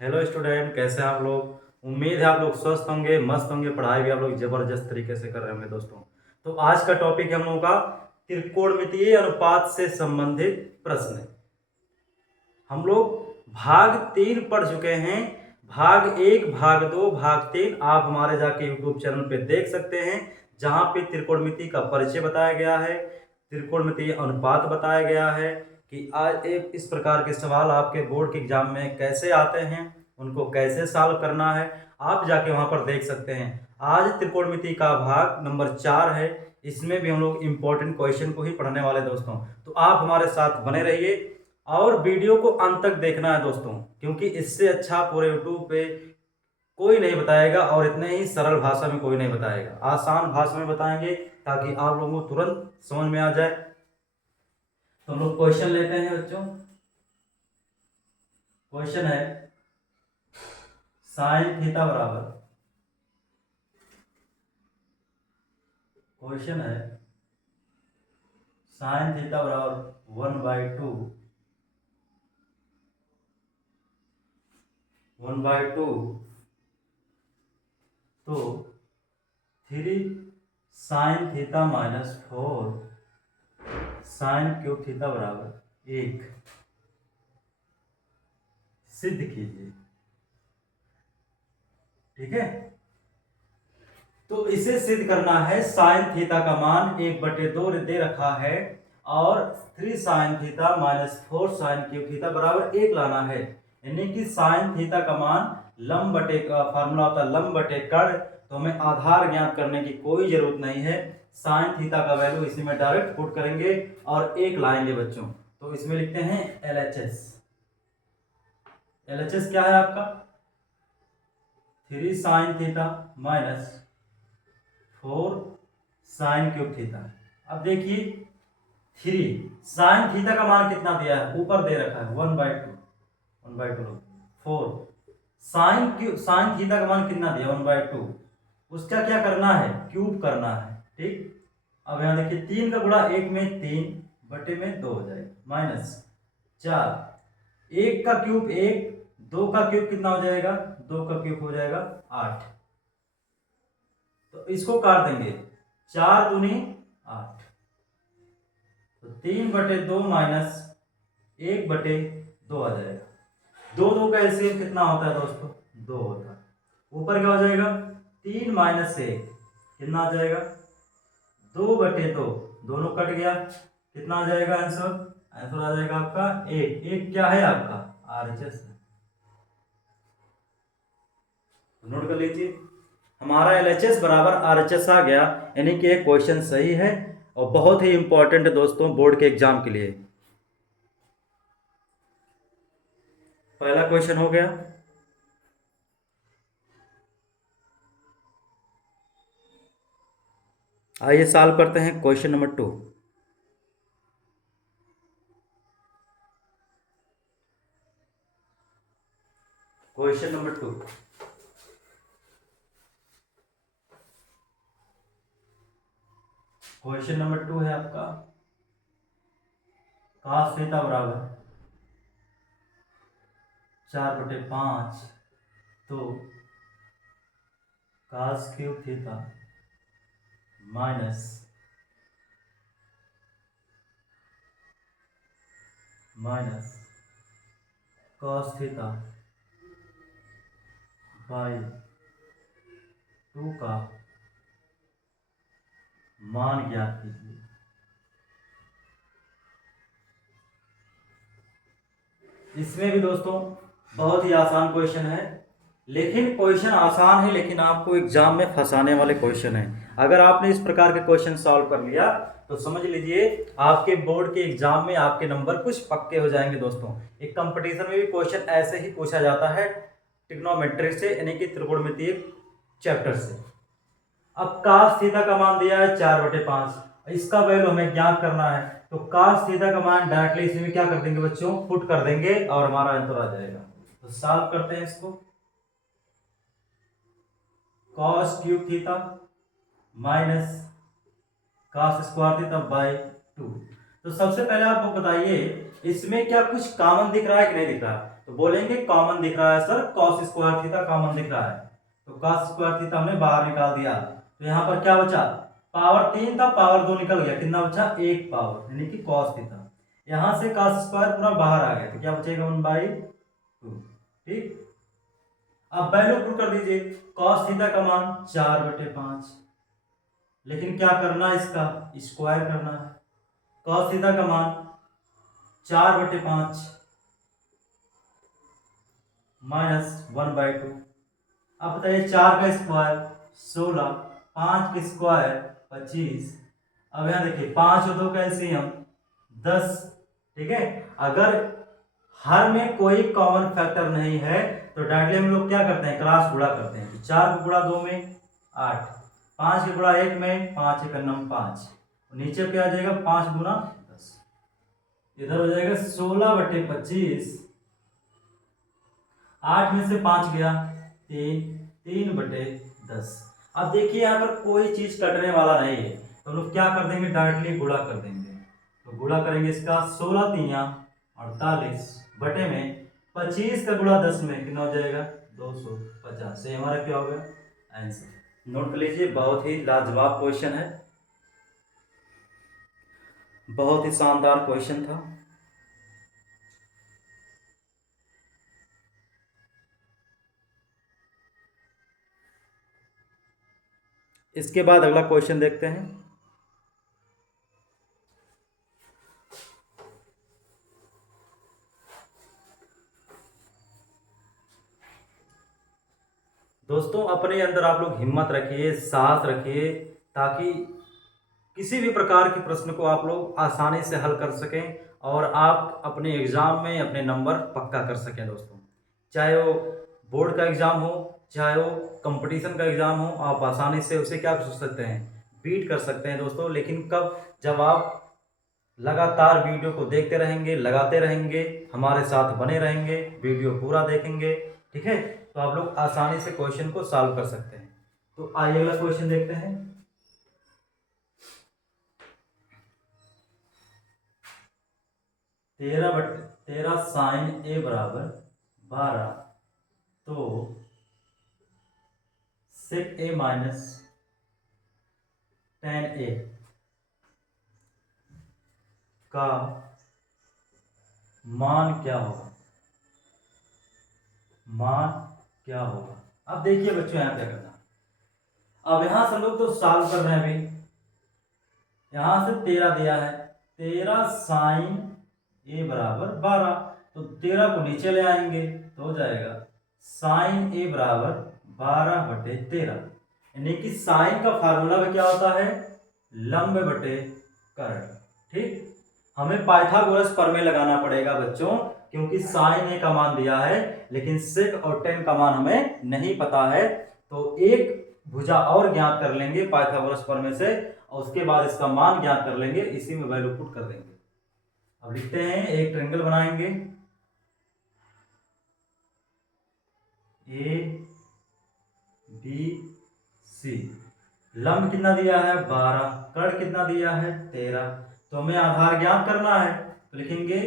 Hello student, कैसे हैं आप लोग। उम्मीद है आप लोग स्वस्थ होंगे, मस्त होंगे। पढ़ाई भी आप लोग जबरदस्त तरीके से कर रहे होंगे दोस्तों। तो आज का टॉपिक है हम लोगों का त्रिकोणमितीय अनुपात से संबंधित प्रश्न। हम लोग भाग 3 पढ़ चुके हैं। भाग 1, भाग 2, भाग 3 आप हमारे जाके यूट्यूब चैनल पे देख सकते हैं, जहाँ पे त्रिकोणमिति का परिचय बताया गया है, त्रिकोणमितीय अनुपात बताया गया है कि आज एक इस प्रकार के सवाल आपके बोर्ड के एग्जाम में कैसे आते हैं, उनको कैसे सॉल्व करना है, आप जाके वहाँ पर देख सकते हैं। आज त्रिकोणमिति का भाग नंबर 4 है। इसमें भी हम लोग इम्पोर्टेंट क्वेश्चन को ही पढ़ने वाले दोस्तों। तो आप हमारे साथ बने रहिए और वीडियो को अंत तक देखना है दोस्तों, क्योंकि इससे अच्छा पूरे यूट्यूब पे कोई नहीं बताएगा और इतने ही सरल भाषा में कोई नहीं बताएगा। आसान भाषा में बताएंगे ताकि आप लोगों को तुरंत समझ में आ जाए। तो हम लोग क्वेश्चन लेते हैं बच्चों। क्वेश्चन है साइन थीटा बराबर, क्वेश्चन है साइन थीटा बराबर 1/2, 1/2 तो 3 sine theta minus 4 sine cube theta बराबर 1 सिद्ध कीजिए। ठीक है, तो इसे सिद्ध करना है। साइन थीटा का मान 1/2 दे रखा है और 3 sine theta minus 4 sine cube theta बराबर 1 लाना है। यानी कि साइन थीटा का मान लंब बटे का फार्मूला होता है लंब बटे कर्ण, तो हमें आधार ज्ञात करने की कोई जरूरत नहीं है। साइन थीटा का वैल्यू इसी में डायरेक्ट पुट करेंगे और 1 लाएंगे बच्चों। तो इसमें लिखते हैं LHS। LHS क्या है आपका 3 sine theta minus 4 sine cube theta. अब देखिए 3 साइन थीटा का मान कितना दिया है, ऊपर दे रखा है 1/2 4 साइन थीटा का मान कितना दिया 1/2, उसका क्या करना है, क्यूब करना है। ठीक, अब यहाँ देखिए 3 का गुणा 1 में 3 बटे में 2 हो जाएगा माइनस 4, 1 का क्यूब 1, 2 का क्यूब कितना हो जाएगा, 2 का क्यूब हो जाएगा 8। तो इसको काट देंगे, 4 दूनी 8, तो 3/2 माइनस 1/2 आ जाएगा। 2 का एलसीएम कितना होता है दोस्तों, 2 होता है। ऊपर क्या हो जाएगा 3 माइनस 1 कितना आ जाएगा 2/2, दोनों कट गया, कितना आ जाएगा आंसर, आंसर आ जाएगा आपका 1। 1 क्या है आपका RHS, नोट कर लीजिए। हमारा LHS बराबर RHS आ गया, यानी कि एक क्वेश्चन सही है और बहुत ही इंपॉर्टेंट है दोस्तों बोर्ड के एग्जाम के लिए। पहला क्वेश्चन हो गया। आइए सॉल्व करते हैं question number 2। Question number 2, question number 2 है आपका cos थीटा बराबर 4/5 तो cos cube theta minus cos theta by 2 का मान ज्ञात कीजिए। इसमें भी दोस्तों बहुत ही आसान क्वेश्चन है, लेकिन क्वेश्चन आसान है लेकिन आपको एग्जाम में फंसाने वाले क्वेश्चन है। अगर आपने इस प्रकार के क्वेश्चन सॉल्व कर लिया तो समझ लीजिए आपके बोर्ड के एग्जाम में आपके नंबर कुछ पक्के हो जाएंगे दोस्तों। एक कंपटीशन में भी क्वेश्चन ऐसे ही पूछा जाता है ट्रिग्नोमेट्री से, यानी कि त्रिकोणमितीय चैप्टर से। अब cos थीटा का मान दिया है 4/5, इसका वैल्यू हमें ज्ञात करना है। तो cos थीटा का मान डायरेक्टली इसी में क्या कर देंगे बच्चों, पुट कर देंगे और हमारा आंसर आ जाएगा। तो सॉल्व करते हैं इसको। cos cube theta minus cos square theta by 2। तो सबसे पहले आपको बताइए इसमें क्या कुछ कॉमन दिख रहा है कि नहीं दिख रहा। तो बोलेंगे कॉमन दिख रहा है sir, cos square theta common दिख रहा है, तो कॉस स्क्वायर थीटा हमने बाहर निकाल दिया। तो यहाँ पर क्या बचा, पावर 3 था, पावर 2 निकल गया, कितना बचा, 1 पावर, यानी कि कॉस थीटा। यहाँ से कॉस स्क्वायर पूरा बाहर आ गया, तो क्या बचेगा 1/2। ठीक, अब वैल्यू पुट कर दीजिए, कॉस थीटा का मान 4/5, लेकिन क्या करना है, इसका स्क्वायर करना है। कॉस थीटा का मान 4/5 माइनस 1/2। अब बताइए 4 का स्क्वायर 16, 5 का स्क्वायर 25। अब यहाँ देखिए 5 और 2 का एलसीएम 10। ठीक है, अगर हर में कोई कॉमन फैक्टर नहीं है तो डायरेक्टली हम लोग क्या करते हैं, क्रॉस गुणा करते हैं। तो 4 को गुणा 2 में 8, 5 के गुणा 1 में 5 1 9 5, नीचे क्या आ जाएगा 5 गुना 10, इधर हो जाएगा 16/25। 8 में से 5 गया 3, 3/10। अब देखिए यहाँ पर कोई चीज कटने वाला नहीं है, तो हम लोग क्या कर देंगे, डायरेक्टली गुणा कर देंगे। तो गुणा करेंगे इसका 16 3 48 बटे में 25 का गुणा 10 में कितना हो जाएगा 250। ये हमारा क्या होगा आंसर। नोट कर लीजिए, बहुत ही लाजवाब क्वेश्चन है, बहुत ही शानदार क्वेश्चन था। इसके बाद अगला क्वेश्चन देखते हैं। दोस्तों अपने अंदर आप लोग हिम्मत रखिए, साहस रखिए, ताकि किसी भी प्रकार के प्रश्न को आप लोग आसानी से हल कर सकें और आप अपने एग्जाम में अपने नंबर पक्का कर सकें। दोस्तों चाहे वो बोर्ड का एग्जाम हो, चाहे वो कंपटीशन का एग्जाम हो, आप आसानी से उसे क्या कर सकते हैं, बीट कर सकते हैं दोस्तों। लेकिन कब, जब आप लगातार वीडियो को देखते रहेंगे, लगाते रहेंगे, हमारे साथ बने रहेंगे, वीडियो पूरा देखेंगे, ठीक है, तो आप लोग आसानी से क्वेश्चन को सॉल्व कर सकते हैं। तो आइए अगला क्वेश्चन देखते हैं। 13 साइन ए बराबर 12, तो सेक ए माइनस टेन ए का मान क्या होगा, मान क्या होगा। अब देखिए बच्चों यहाँ क्या करना, अब यहां से हम लोग तो सॉल्व कर रहे हैं। अभी यहां से 13 दिया है, 13 साइन ए बराबर 12, तो 13 को नीचे ले आएंगे तो हो जाएगा साइन ए बराबर 12/13, यानी कि साइन का फार्मूला में क्या होता है, लंब बटे कर्ण। ठीक, हमें पाइथागोरस प्रमेय लगाना पड़ेगा बच्चों, क्योंकि साइन ए का मान दिया है लेकिन सेक और टेन का मान हमें नहीं पता है। तो एक भुजा और ज्ञात कर लेंगे पाइथागोरस प्रमेय से, और उसके बाद इसका मान ज्ञात कर लेंगे, इसी में वैल्यू पुट कर देंगे। अब लिखते हैं, एक ट्रायंगल बनाएंगे, ए बी सी, लंब कितना दिया है 12, कर्ण कितना दिया है 13, तो हमें आधार ज्ञात करना है। तो लिखेंगे,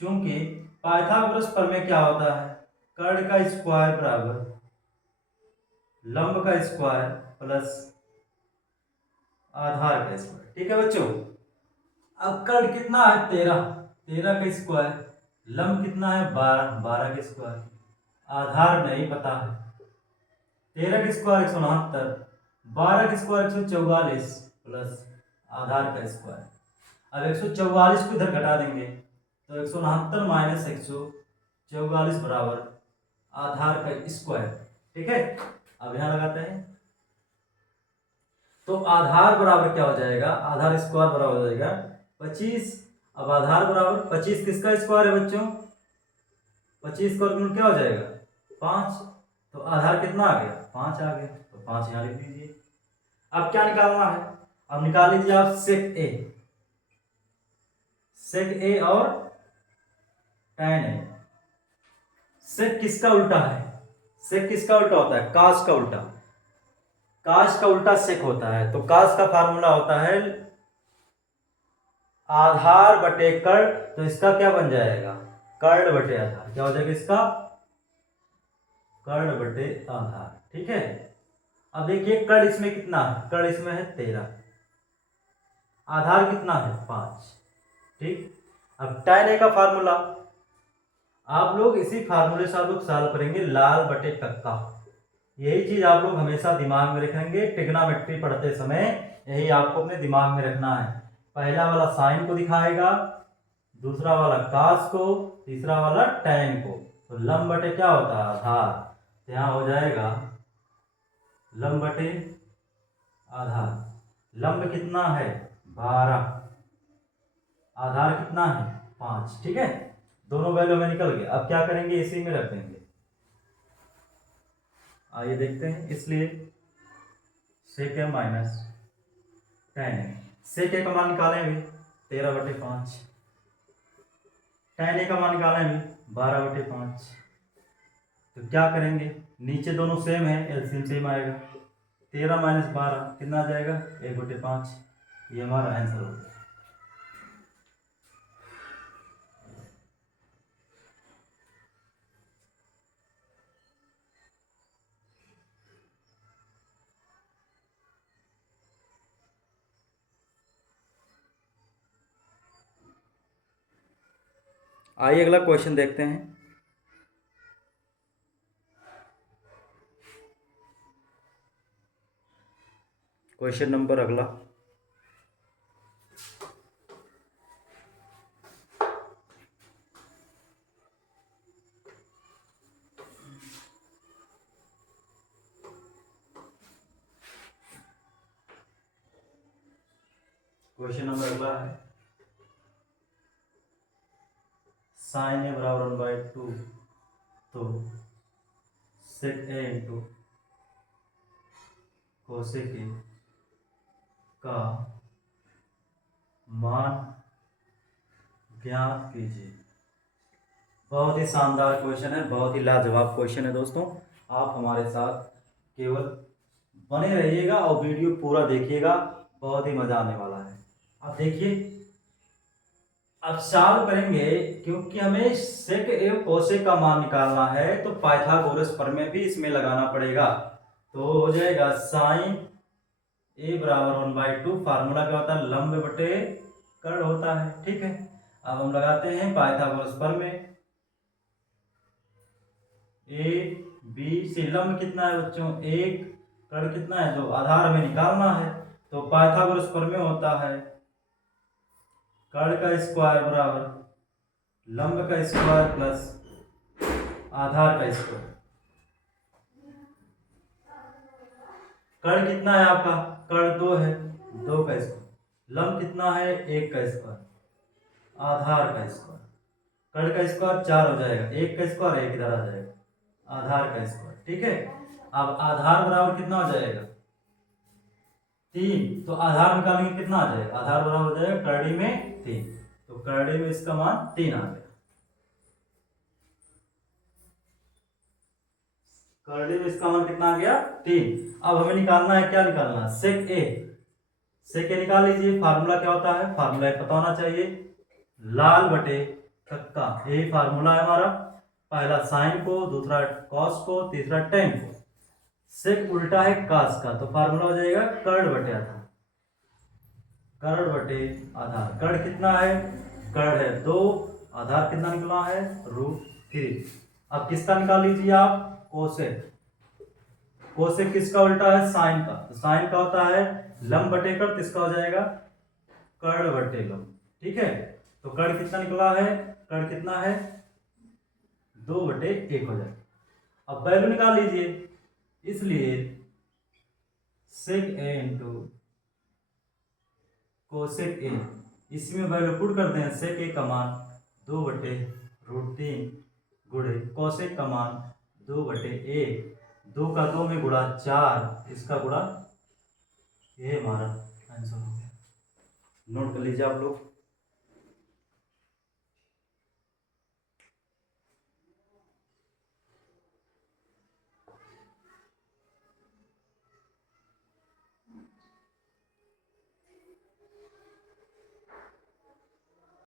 चूंकि पाइथागोरस प्रमेय क्या होता है, कर्ण का स्क्वायर बराबर लंब का स्क्वायर प्लस आधार का स्क्वायर। ठीक है बच्चों, अब कर्ण कितना है 13, 13 का स्क्वायर, लंब कितना है 12, 12 का स्क्वायर, आधार नहीं पता है। 13 का स्क्वायर 169, 12 का स्क्वायर 144 प्लस आधार का स्क्वायर। अब 144 को इधर घटा देंगे तो 169 माइनस 144 बराबर आधार का स्क्वायर। ठीक है, अब यहां लगाते हैं, तो आधार बराबर क्या हो जाएगा, आधार स्क्वायर बराबर हो जाएगा 25। अब आधार बराबर 25 किसका स्क्वायर है बच्चों, 25 स्क्वायर गुण क्या हो जाएगा 5, तो आधार कितना आ गया 5 आ गया, तो 5 यहां लिख दीजिए। अब क्या निकालना है, अब निकाल लीजिए आप सेक ए, सेक ए और टेन ए। सेक किसका उल्टा है, सेक किसका उल्टा होता है, काश का उल्टा, काश का उल्टा सेक होता है। तो काश का फार्मूला होता है आधार बटे कर्ण, तो इसका क्या बन जाएगा, कर्ण बटे आधार। क्या हो जाएगा इसका, कर्ण बटे आधार। ठीक है, अब देखिए कर्ण इसमें कितना है, कर्ण इसमें है 13, आधार कितना है 5। ठीक, अब tan a का फार्मूला आप लोग इसी फार्मूले से आप लोग सॉल्व करेंगे, लाल बटे कक्का। यही चीज आप लोग हमेशा दिमाग में रखेंगे, ट्रिग्नोमेट्री पढ़ते समय यही आपको अपने दिमाग में रखना है। पहला वाला साइन को दिखाएगा, दूसरा वाला कास को, तीसरा वाला tan को। तो लंब बटे क्या होता है, आधार। तो यहाँ हो जाएगा लंब बटे आधार। लंब कितना है 12, आधार कितना है 5। ठीक है, दोनों वैल्यू में निकल गए। अब क्या करेंगे, इसी में रख देंगे। आइए देखते हैं, इसलिए sec a minus tan a, sec a का मान निकालें अभी 13/5, tan a का मान निकालें अभी 12/5। तो क्या करेंगे, नीचे दोनों सेम है, एलसीएम सेम आएगा। 13 माइनस 12 कितना आ जाएगा 1/5। ये हमारा आंसर होगा। आइए अगला क्वेश्चन देखते हैं। क्वेश्चन नंबर अगला, क्वेश्चन नंबर अगला है साइन ए बराबर 1/2, तो सेक ए इंटू कोसेक ए का मान ज्ञात कीजिए। बहुत ही शानदार क्वेश्चन है, बहुत ही लाजवाब क्वेश्चन है दोस्तों। आप हमारे साथ केवल बने रहिएगा और वीडियो पूरा देखिएगा, बहुत ही मजा आने वाला है। अब देखिए, अब सॉल्व करेंगे, क्योंकि हमें सेक एवं कोसेक का मान निकालना है, तो पाइथागोरस प्रमेय भी इसमें लगाना पड़ेगा। तो हो जाएगा साइन ए बराबर 1/2, फार्मूला क्या होता है, लंब बटे कर्ण होता है। ठीक है, अब हम लगाते हैं पाइथागोरस प्रमेय। ए बी सी, लंब कितना है बच्चों 1, कर्ण कितना है 2, आधार हमें निकालना है। तो पाइथागोरस प्रमेय होता है कर्ण का स्क्वायर बराबर लंब का स्क्वायर प्लस आधार का स्क्वायर। कर्ण कितना है आपका, कर्ण 2 है, 2 का स्क्वायर। लंब कितना है 1 का स्क्वायर, आधार का स्क्वायर। कर्ण का स्क्वायर 4 हो जाएगा, 1 का स्क्वायर 1 इधर आ जाएगा, आधार का स्क्वायर। ठीक है, अब आधार बराबर कितना हो जाएगा 3। तो आधार निकालेंगे कितना आ जाएगा, आधार बराबर हो जाएगा करड़ी में 3। तो करड़ी में इसका मान 3 आ गया। करड़ी में इसका मान कितना आ गया 3। अब हमें निकालना है, क्या निकालना है, सेक ए। सेक ए निकाल लीजिए। फार्मूला क्या होता है, फार्मूला पता होना चाहिए, लाल बटे कक्का। यही फार्मूला है हमारा, पहला साइन को, दूसरा कॉस को, तीसरा टेन को। सेक उल्टा है कास का, तो फार्मूला हो जाएगा कर्ण बटे आधार। कर्ण बटे आधार, कर्ण कितना है, कर्ण है 2, आधार कितना निकला है √3। अब किसका निकाल लीजिए आप, कोसेक। कोसेक किसका उल्टा है, साइन का। तो साइन का होता है लंब बटे कर्ण, किसका हो जाएगा कर्ण बटे लंब। ठीक है, तो कर्ण कितना निकला है, कर्ण कितना है 2/1 हो जाएगा। अब वैल्यू निकाल लीजिए, इसलिए सेक ए इंटू कोसेक ए, इसमें वैल्यू पुट करते हैं। सेक ए का मान 2/√3 गुणे कोसेक का मान 2/1, 2 का 2 में गुणा 4, इसका गुणा, ये हमारा आंसर हो गया। नोट कर लीजिए आप लोग।